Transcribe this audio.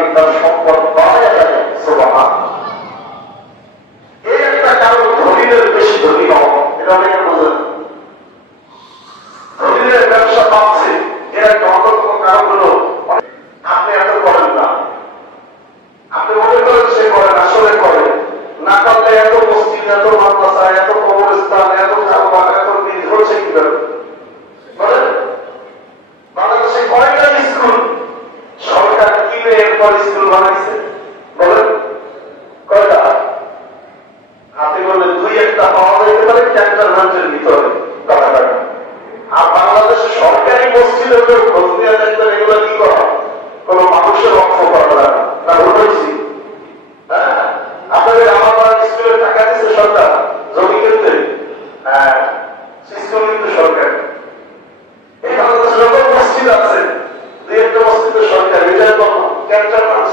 Islamic তার সম্পদ বাড়ায় যায়। সুবহানাল্লাহ। এই একটা কারণ ধনীদের বেশি ধনী হওয়া, এটা অনেকে বোঝেন। ধনীদের ব্যবসা পাচ্ছে, এর একটা অন্যতম কারণ হলো আপনি এত করেন না, আপনি মনে করেন সে করেন, আসলে করেন না। করলে এত মসজিদ, এত মাদ্রাসা, এত কবরস্থান, এত কারবার, এত বীজ হচ্ছে কিভাবে বলেন? বাংলাদেশে কয়টা স্কুল সরকার কিনে এরপর স্কুল বানাইছে বলেন? কয়টা? হাতে বললে দুই একটা পাওয়া যাইতে পারে ক্যান্টনমেন্টের ভিতরে টাকা। আর বাংলাদেশে সরকারি মসজিদের খোঁজ নিয়ে দেখবেন এগুলো কি করা, কোন মানুষের অর্থ করা যায় না। বলেছি হ্যাঁ, আপনাদের আমার স্কুলের টাকা দিচ্ছে সরকার জমি কিনতে, হ্যাঁ স্কুল কিন্তু সরকার। এখানে যত মসজিদ আছে দুই একটা মসজিদের সরকার, এটা ক্যান্টনমেন্ট